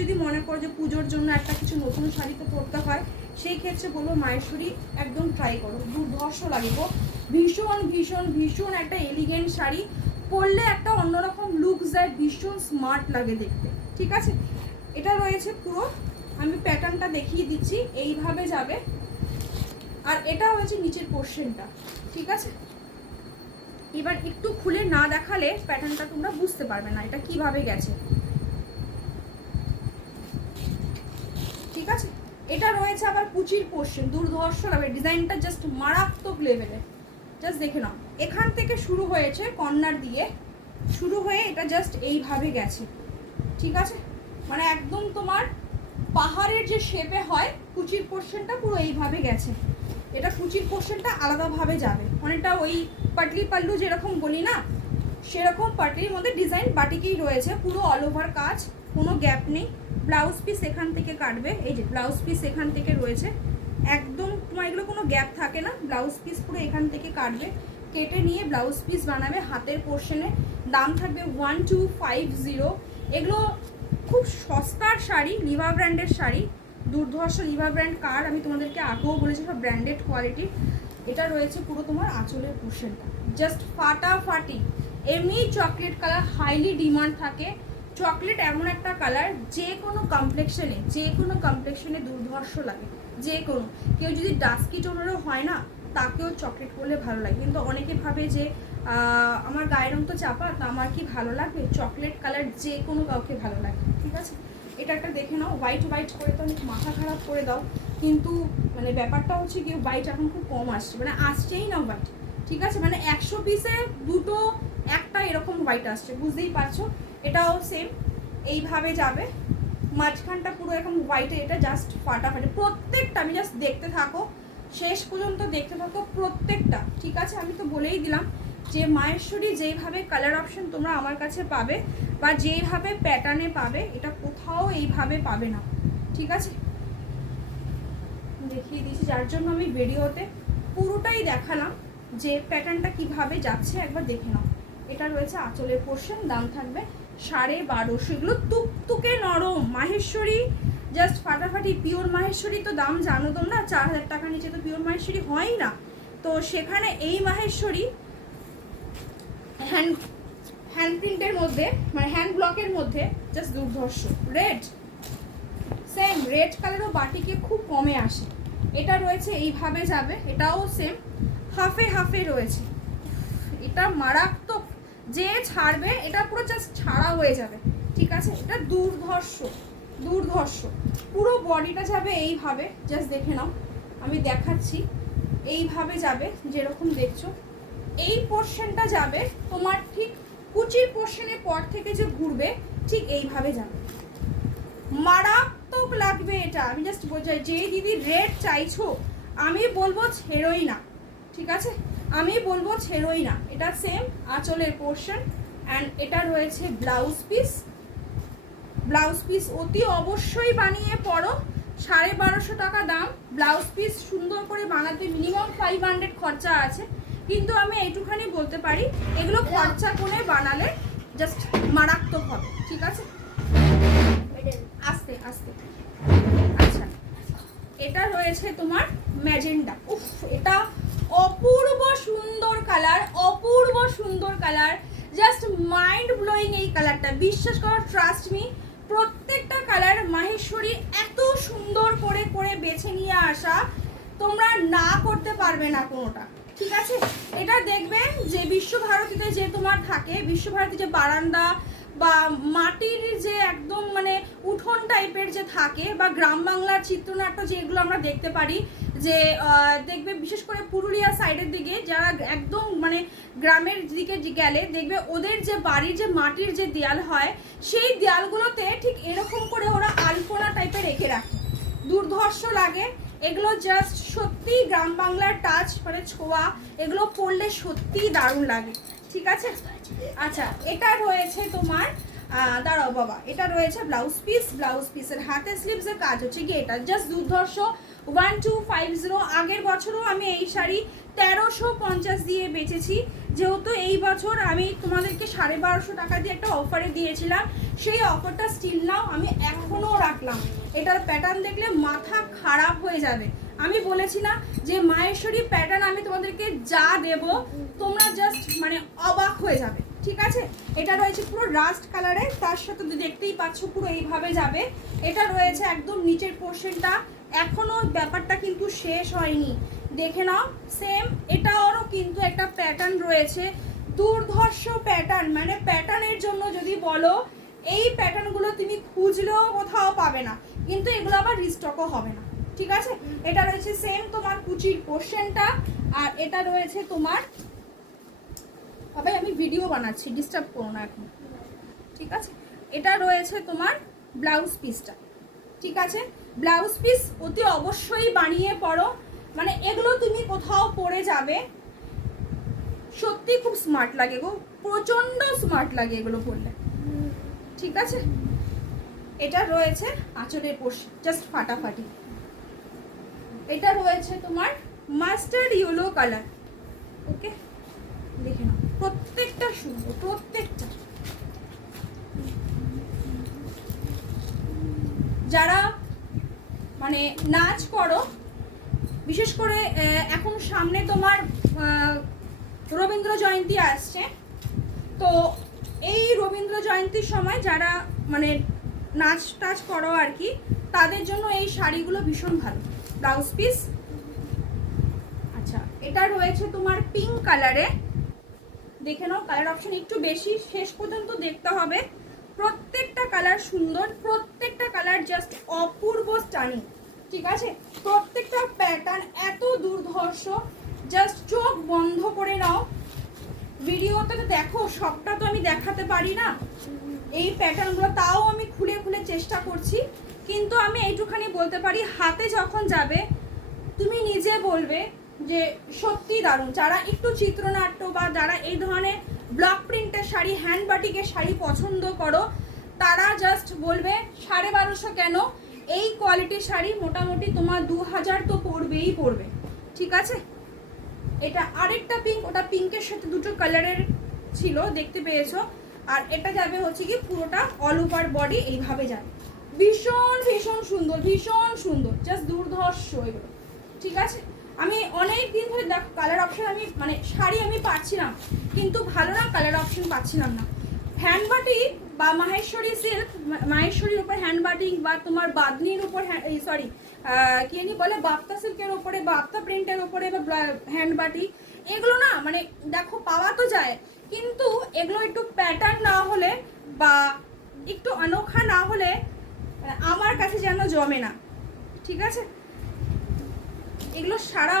যদি মনে করো যে পুজোর জন্য একটা কিছু নতুন শাড়ি তো পরতে হয়, সেই ক্ষেত্রে বলবো মাহেশ্বরী একদম ট্রাই করো, দুর্ধর্ষ লাগে গো। ভীষণ ভীষণ ভীষণ একটা এলিগেন্ট শাড়ি, পরলে একটা অন্যরকম লুক যায়, ভীষণ স্মার্ট লাগে দেখতে। ঠিক আছে, এটা রয়েছে পুরো, আমি প্যাটার্নটা দেখিয়ে দিচ্ছি, এইভাবে যাবে। আর এটা হয়েছে নিচের পোর্শনটা। ঠিক আছে, এবার একটু খুলে না দেখালে প্যাটার্নটা তোমরা বুঝতে পারবে না এটা কিভাবে গেছে। ঠিক আছে, এটা রয়েছে আবার কুচির পোর্শন, দুর্ধর্ষ লাগবে, ডিজাইনটা জাস্ট মারাত্মক লেভেলের। জাস্ট দেখে নাও, এখান থেকে শুরু হয়েছে কর্নার দিয়ে শুরু হয়ে এটা জাস্ট এইভাবে গেছে। ঠিক আছে, মানে একদম তোমার পাহাড়ের যে শেপে হয় কুচির পোর্শনটা পুরো এইভাবে গেছে। এটা কুচির পোর্শনটা আলাদাভাবে যাবে, অনেকটা ওই পাটলি পাল্লু যেরকম বলি না, সেরকম পাটলির মধ্যে ডিজাইন বাটিকেই রয়েছে, পুরো অল ওভার কাজ, কোনো গ্যাপ নেই। ব্লাউজ পিস এখান থেকে কাটবে, এই যে ব্লাউজ পিস এখান থেকে রয়েছে, একদম তোমার এগুলো কোনো গ্যাপ থাকে না, ব্লাউজ পিস পুরো এখান থেকে কাটবে, কেটে নিয়ে ব্লাউজ পিস বানাবে হাতের পোর্শনে। দাম থাকবে 1250। এগুলো খুব সস্তার শাড়ি, লিভা ব্র্যান্ডের শাড়ি, দুর্ধর্ষ লিভা ব্র্যান্ড কার, আমি তোমাদেরকে আগেও বলেছি সব ব্র্যান্ডেড কোয়ালিটি। এটা রয়েছে পুরো তোমার আঁচলের পোর্শনটা, জাস্ট ফাটাফাটি। এমনি চকলেট কালার হাইলি ডিমান্ড থাকে, চকলেট এমন একটা কালার যে কোনো কমপ্লেক্সনে দুর্ধর্ষ লাগে, যে কোনো কেউ যদি ডাস্কি টোনেরও হয় না তাকেও চকলেট পরলে ভালো লাগে। কিন্তু অনেকে ভাবে যে আমার গায়ের রং তো চাপা, তা আমার কি ভালো লাগবে, চকলেট কালার যে কোনো কাউকে ভালো লাগে। ঠিক আছে, এটা একটা দেখে নাও, হোয়াইট হোয়াইট করে তো অনেক মাথা খারাপ করে দাও, কিন্তু মানে ব্যাপারটা হচ্ছে কি হোয়াইট এখন খুব কম আসছে, মানে আসছেই না হোয়াইট। ঠিক আছে, মানে 100 পিসে দুটো একটা এরকম হোয়াইট আসছে, বুঝতেই পারছো। এটাও সেম এইভাবে যাবে, মাঝখানটা পুরো এরকম হোয়াইটে, এটা জাস্ট ফাটাফাটি প্রত্যেকটা। আমি জাস্ট দেখতে থাকো, শেষ পর্যন্ত দেখতে থাকো প্রত্যেকটা। ঠিক আছে, আমি তো বলেই দিলাম যে মাহেশ্বরী যেইভাবে কালার অপশন তোমরা আমার কাছে পাবে বা যেইভাবে প্যাটার্নে পাবে, এটা কোথাও এইভাবে পাবে না। ঠিক আছে, দেখিয়ে দিয়েছি, যার জন্য আমি ভিডিওতে পুরোটাই দেখালাম যে প্যাটার্নটা কিভাবে যাচ্ছে, একবার দেখে নাও। এটা রয়েছে আঁচলের পোর্শন, দাম থাকবে 1250। এগুলো তুকতুকে নরম মাহেশ্বরী, জাস্ট ফাটাফাটি। পিওর মাহেশ্বরী তো দাম জানো তোমরা, 4000 টাকার নিচে তো পিওর মাহেশ্বরী হয়ই না। তো সেখানে এই মাহেশ্বরী হ্যান্ড প্রিন্টের মধ্যে, মানে হ্যান্ড ব্লকের মধ্যে, জাস্ট দুর্ধর্ষ। রেড, সেম রেড কালারও বাটিকে খুব কমে আসে। এটা রয়েছে এইভাবে যাবে, এটাও সেম হাফে হাফে রয়েছে। এটা মারাত্মক, যে ছাড়বে এটা পুরো জাস্ট ছাড়া হয়ে যাবে। ঠিক আছে, এটা দুর্ধর্ষ দুর্ধর্ষ। পুরো বডিটা যাবে এইভাবে, জাস্ট দেখে নাও, আমি দেখাচ্ছি, এইভাবে যাবে যেরকম দেখছো। এই পোর্শনটা যাবে তোমার ঠিক কুচির পোর্শনের পর থেকে যে ঘুরবে ঠিক এইভাবে যাবে, মারাত্মক লাগবে এটা। আমি জাস্ট বোঝাই, যে দিদি রেড চাইছো আমি বলবো ছেড়োই না। ঠিক আছে, আমি বলবো ছেড়োই না। এটা সেম আঁচলের পোর্শন, অ্যান্ড এটা রয়েছে ব্লাউজ পিস। ব্লাউজ পিস অতি অবশ্যই বানিয়ে পরো, 1250 টাকা দাম। ব্লাউজ পিস সুন্দর করে বানাতে মিনিমাম 500 খরচা আছে, কিন্তু আমি এইটুখানি বলতে পারি এগুলো খরচা করে বানালে জাস্ট মারাত্মক হবে। ঠিক আছে, আস্তে আস্তে। আচ্ছা, এটা রয়েছে তোমার ম্যাজেন্ডা। উফ, এটা অপূর্ব সুন্দর কালার, অপূর্ব সুন্দর কালার, জাস্ট মাইন্ড ব্লোয়িং এই কালারটা। বিশ্বাস করো, ট্রাস্ট মি, প্রত্যেকটা কালার মাহেশ্বরী এত সুন্দর করে করে বেছে নিয়ে আসা, তোমরা না করতে পারবে না কোনোটা। ঠিক আছে, এটা দেখবে যে বিশ্বভারতীতে যে তোমার থাকে, বিশ্বভারতী যে বারান্দা বা মাটির যে একদম মানে উঠোন টাইপের যে থাকে, বা গ্রাম বাংলার চিত্রনাট্য যেগুলো আমরা দেখতে পারি, যে দেখবে বিশেষ করে পুরুলিয়া সাইডের দিকে যারা একদম মানে গ্রামের দিকে গেলে দেখবে ওদের যে বাড়ির যে মাটির যে দেয়াল হয়, সেই দেয়ালগুলোতে ঠিক এরকম করে ওরা আলপনা টাইপের রেখে রাখে, দুর্ধর্ষ লাগে এগুলো। জাস্ট সত্যি গ্রাম বাংলার টাচ, মানে ছোঁয়া, এগুলো পরলে সত্যিই দারুণ লাগে। ঠিক আছে, আচ্ছা, এটা রয়েছে তোমার দাঁড়াও বাবা, এটা রয়েছে ব্লাউজ পিস। ব্লাউজ পিসের হাতে স্লিভসের কাজ হচ্ছে কি, এটা জাস্ট দুর্ধর্ষ 1250। আগের বছরও আমি এই শাড়ি 1350 দিয়ে বেচেছি, যেহেতু এই বছর আমি তোমাদেরকে 1250 টাকা দিয়ে একটা অফারে দিয়েছিলাম, সেই অফারটা স্টিল নাও আমি এখনও রাখলাম। এটার প্যাটার্ন দেখলে মাথা খারাপ হয়ে যাবে। আমি বলেছি না যে মাহেশ্বরী প্যাটার্ন আমি তোমাদেরকে যা দেব তোমরা জাস্ট মানে অবাক হয়ে যাবে, ঠিক আছে। এটা রয়েছে পুরো রাস্ট কালারে, তার সাথে দেখতেই পাচ্ছ পুরো এইভাবে যাবে। এটা রয়েছে একদম নিচের পোর্শনটা, এখনো ব্যাপারটা কিন্তু শেষ হয়নি, দেখে নাও। সেম এটারও কিন্তু একটা প্যাটার্ন রয়েছে, দুর্ধর্ষ প্যাটার্ন, মানে প্যাটার্নের জন্য যদি বলো এই প্যাটার্নগুলো তুমি খুঁজলেও কোথাও পাবে না, কিন্তু এগুলো আবার রিস্টকও হবে না, ঠিক আছে। এটা রয়েছে সেম তোমার কুচির পোর্শনটা, আর এটা রয়েছে তোমার, তবে আমি ভিডিও বানাচ্ছি, ডিস্টার্ব করো না এখন, ঠিক আছে। এটা রয়েছে তোমার ব্লাউজ পিসটা, ঠিক আছে। ব্লাউজ পিস অতি অবশ্যই বানিয়ে পরো, মানে এগুলো তুমি কোথাও পরে যাবে সত্যি খুব স্মার্ট লাগে গো, প্রচন্ড স্মার্ট লাগে এগুলো পরলে, ঠিক আছে। এটা রয়েছে আঁচলের পোর্শন, জাস্ট ফাটাফাটি। এটা রয়েছে তোমার মাস্টার্ড ইয়েলো কালার, ওকে, দেখে নাও প্রত্যেকটা সুন্দর, প্রত্যেকটা। যারা মানে নাচ করো, বিশেষ করে এখন সামনে তোমার রবীন্দ্র জয়ন্তী আসছে, তো এই রবীন্দ্র জয়ন্তীর সময় যারা মানে নাচ টাচ করো আর কি, তাদের জন্য এই শাড়িগুলো ভীষণ ভালো। ব্লাউজ পিস, আচ্ছা এটা রয়েছে তোমার পিঙ্ক কালারে, দেখে নাও কালার অপশন একটু বেশি, শেষ পর্যন্ত দেখতে হবে। প্রত্যেকটা কালার সুন্দর, প্রত্যেকটা কালার জাস্ট অপূর্ব স্টানিং, ঠিক আছে। প্রত্যেকটা প্যাটার্ন এত দুর্ধর্ষ, জাস্ট চোখ বন্ধ করে নাও। ভিডিওতে তো দেখো, সবটা তো আমি দেখাতে পারি না এই প্যাটার্নগুলো, তাও আমি খুলে খুলে চেষ্টা করছি, কিন্তু আমি এইটুখানি বলতে পারি হাতে যখন যাবে তুমি নিজে বলবে যে সত্যি দারুণ। যারা একটু চিত্রনাট্য বা যারা এই ধরনের ব্লক প্রিন্টের শাড়ি, হ্যান্ড বাটিকের শাড়ি পছন্দ করো, তারা জাস্ট বলবে 1250 কেন, এই কোয়ালিটির শাড়ি মোটামুটি তোমার 2000 তো পড়বেই পড়বে, ঠিক আছে। এটা আরেকটা পিঙ্ক, ওটা পিঙ্কের সাথে দুটো কালারের ছিল, দেখতে পেয়েছো। আর এটা যাবে হচ্ছে কি পুরোটা অল ওভার বডি এইভাবে যাবে, ভীষণ ভীষণ সুন্দর, ভীষণ সুন্দর, জাস্ট দুর্ধর্ষ এগুলো, ঠিক আছে। আমি অনেক দিন ধরে দেখো কালার অপশন আমি মানে শাড়ি আমি পাচ্ছিলাম, কিন্তু ভালো না কালার অপশন পাচ্ছিলাম না। হ্যান্ডবাটি বা মাহেশ্বরী সিল্ক, মাহেশ্বরীর উপর হ্যান্ডবাটিং বা তোমার বাদনির উপর সরি কি জানি বলে বাপ্তা সিল্কের ওপরে, বাপ্তা প্রিন্টের ওপরে বা হ্যান্ডবাটি, এগুলো না মানে দেখো পাওয়া তো যায়, কিন্তু এগুলো একটু প্যাটার্ন না হলে বা একটু অনোখা না হলে আমার কাছে যেন জমে না, ঠিক আছে। এগুলো সারা